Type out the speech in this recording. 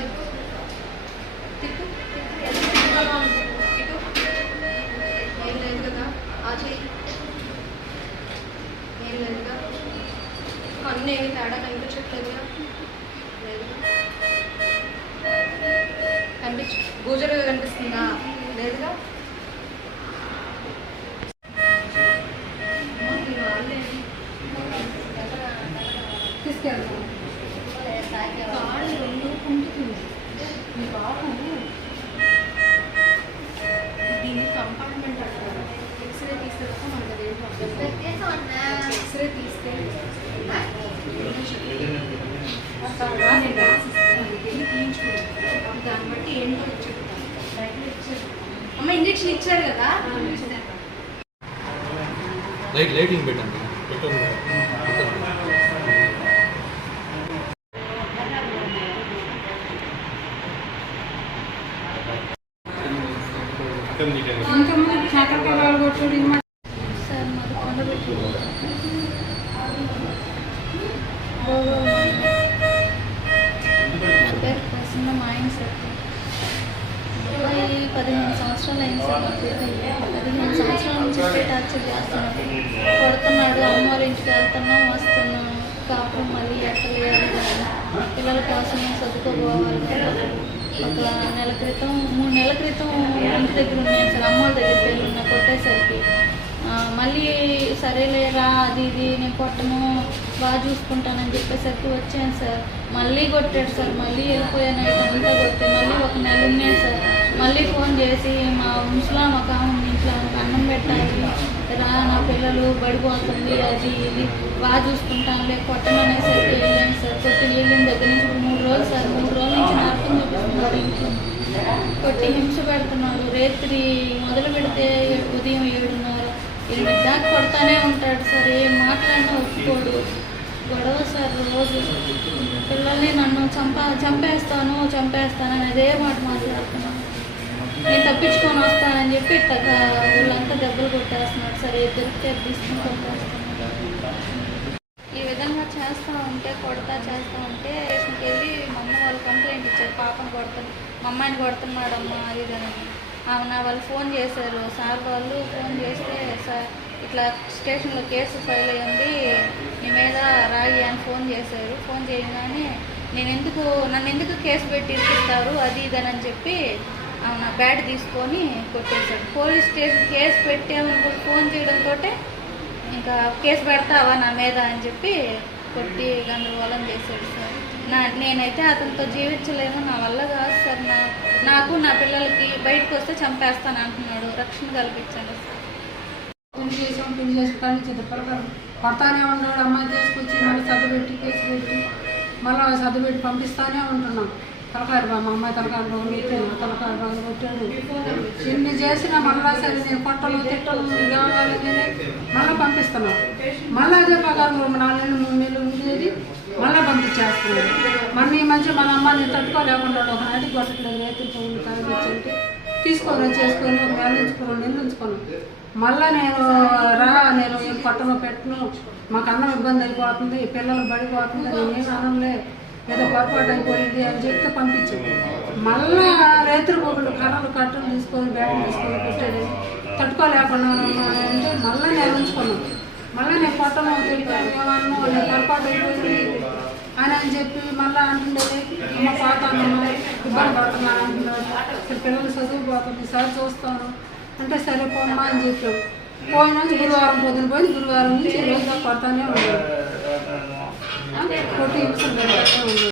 Bye. X ray తీస్తే దాన్ని బట్టి ఏంటో అమ్మ ఇంజక్షన్ ఇచ్చారు కదా? లైట్ లైటింగ్ పెట్టండి? పెట్టండి చేతకాలు కొట్టుడు ఇది మా- సార్ మాది నా పేరు ప్రసన్న మా ఆయన సార్ అబ్బాయి పదిహేను సంవత్సరాలు అయింది సార్ నా పెళ్ళి పదిహేను సంవత్సరాల నుంచి ఇట్టే టార్చర్ చేస్తున్నాడు కొడుతున్నాడు అమ్మవారి ఇంటికి వెళ్తున్నాం వస్తున్నాం కాపురం మళ్ళీ ఎట్టలేదు పిల్లల కోసం చదువుకోపోవాలి ఒక నెల క్రితం మూడు నెలల క్రితం ఇంటి దగ్గర ఉన్నాను సార్ అమ్మ వాళ్ళ దగ్గరికి వెళ్ళి ఉన్నా కొట్టేసరికి మళ్ళీ సరేలేరా అది ఇది నేను కొట్టను బాగా చూసుకుంటానని చెప్పేసరికి వచ్చాను సార్. మళ్ళీ కొట్టాడు సార్ మళ్ళీ వెళ్ళిపోయాను అంతా కొట్టి మళ్ళీ ఒక నెల ఉన్నాయి సార్. మళ్ళీ ఫోన్ చేసి మా ముసలాం ఒక ఆమె ఇంట్లో అన్నం పెట్టాలి రా నా పిల్లలు బడిపోతుంది అది ఇది బాగా చూసుకుంటానులే కొట్టను అనేసరికి వెళ్ళాను సార్. కొట్టి వెళ్ళిన దగ్గర నుంచి మూడు రోజులు సార్ మూడు రోజుల నుంచి నరకం చూపిస్తున్నారు ఇంట్లో. కొట్టి హింస పెడుతున్నారు. రాత్రి మొదలు పెడితే ఉదయం ఏడున్నర దాకా కొడతానే ఉంటాడు సార్ ఏం మాట్లాడినా ఒప్పుకోడు. గొడవ సార్ రోజు. పిల్లల్ని నన్ను చంపా చంపేస్తాను చంపేస్తాను అని అదే మాట మాట్లాడుతున్నాను. నేను తప్పించుకొని వస్తానని చెప్పి ఇట్లా వీళ్ళంతా దెబ్బలు కొట్టేస్తున్నాడు సార్ ఏ దొరికితే తీసుకుని కొట్టేస్తున్నాడు. ఈ విధంగా చేస్తూ ఉంటే కొడతా చేస్తూ ఉంటే స్టేషన్కి వెళ్ళి మా అమ్మ వాళ్ళు కంప్లైంట్ ఇచ్చారు పాపను కొడుతున్నా మా అమ్మాయిని కొడుతున్నాడమ్మా అది ఇదని అవునా వాళ్ళు ఫోన్ చేశారు. సార్ వాళ్ళు ఫోన్ చేస్తే సార్ ఇట్లా స్టేషన్లో కేసు ఫైల్ అయ్యింది మీ మీద రాయి అని ఫోన్ చేశారు. ఫోన్ చేయగానే నేను ఎందుకు నన్ను ఎందుకు కేసు పెట్టి ఇస్తారు అది ఇది అని చెప్పి ఆమె బ్యాట్ తీసుకొని కొట్టేశాడు పోలీస్ స్టేషన్ కేసు పెట్టామని ఫోన్ చేయడంతో ఇంకా కేసు పెడతావా నా మీద అని చెప్పి కొట్టి గందరగోళం చేశాడు సార్. నా నేనైతే అతనితో జీవించలేను. నా వల్ల కాదు సార్ నా నాకు నా పిల్లలకి బయటకు వస్తే చంపేస్తాను అంటున్నాడు. రక్షణ కల్పించండి. పెళ్ళి చేసాం పెళ్ళి చేసి కానీ కొడతానే ఉన్నాడు. అమ్మాయి తీసుకొచ్చి మళ్ళీ సర్దుపెట్టి కేసు పెట్టి మళ్ళీ సర్దుపెట్టి పంపిస్తానే ఉంటున్నాం. తలకాయ మా అమ్మాయి తలకాయ బాగుంది తలకారు బాగా కొట్టాడు. ఇన్ని చేసినా మళ్ళా సరే నేను కొట్టలు తిట్టలు కావాలి చేస్తున్నాం. మళ్ళీ అదే ప్రకారం నాలుగు మూడు నెలలు ఉండేది మళ్ళీ పంపించేస్తున్నాడు మన ఈ మధ్య మన అమ్మాయిని తట్టుకోలేకుండా ఒక నాటి కొట్టట్లేదు రైతులు పువ్వులు తాగించంటే తీసుకొని చేసుకొని ఒక నెల ఉంచుకున్నాను నెలలు ఉంచుకున్నాను మళ్ళీ నేను రా నేను ఏం కొట్టను పెట్టను మాకు అన్నం ఇబ్బంది అయిపోతుంది పిల్లలు పడిపోతుంది నేనేం అన్నంలే ఏదో పొరపాటు అయిపోయింది అని చెప్తే పంపించాను మళ్ళా రైతులు ఒకళ్ళు కర్రలు కట్టలు తీసుకొని బ్యాగ్ తీసుకొని పెట్టేది. తట్టుకోలేకుండా అంటే మళ్ళీ నేను ఉంచుకున్నాను. మళ్ళీ నేను కొట్టను తింటాను నేను పొరపాటు అని అని చెప్పి మళ్ళీ అంటుండేది అమ్మ పోతాను ఇబ్బంది పడుతున్నాను అంటున్నాడు. ఇక్కడ పిల్లలు చదువుపోతుంది సార్ చూస్తాను. అంటే సరే పోమ్మా అని చెప్పాడు. పోయిన గురువారం పొద్దున పోయి గురువారం నుంచి ఈ రోజు దాకా కొడతానే ఉన్నాడు కొట్టి హింసలు పెడతానే ఉన్నాడు